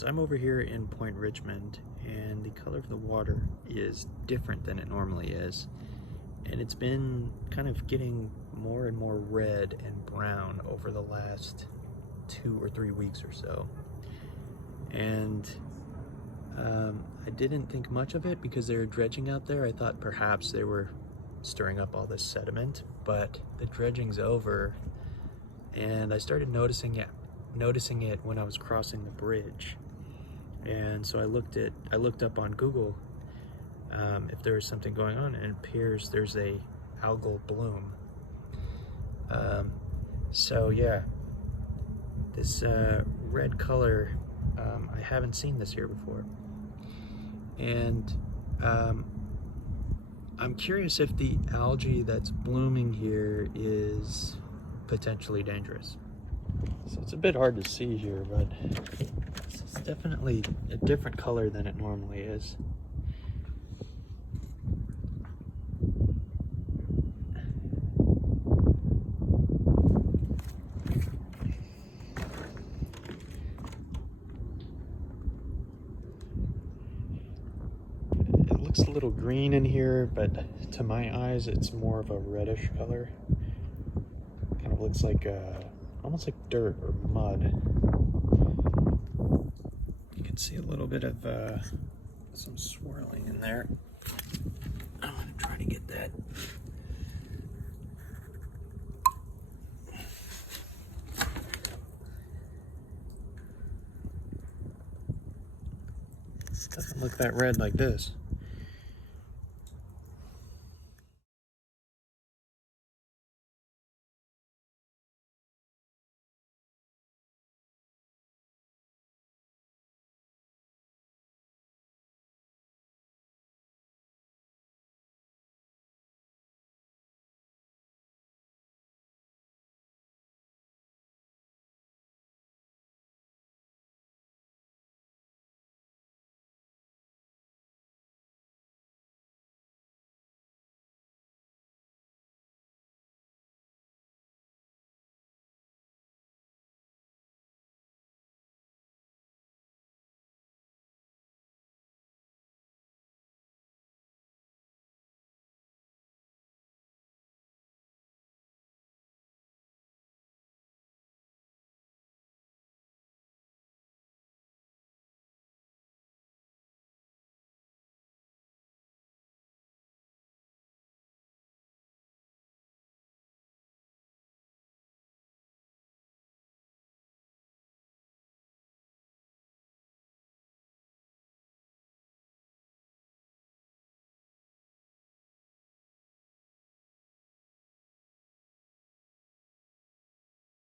friends, I'm over here in Point Richmond, and the color of the water is different than it normally is, and it's been kind of getting more and more red and brown over the last 2 or 3 weeks or so. And I didn't think much of it because they were dredging out there. I thought perhaps they were stirring up all this sediment, but the dredging's over, and I started noticing it when I was crossing the bridge. And so I looked up on Google if there was something going on, and it appears there's a algal bloom. So yeah, this red color, I haven't seen this here before. And I'm curious if the algae that's blooming here is potentially dangerous. So it's a bit hard to see here, but it's definitely a different color than it normally is. It looks a little green in here, but to my eyes it's more of a reddish color. Kind of looks like almost like dirt or mud. You can see a little bit of some swirling in there. I'm gonna try to get that. Doesn't look that red like this.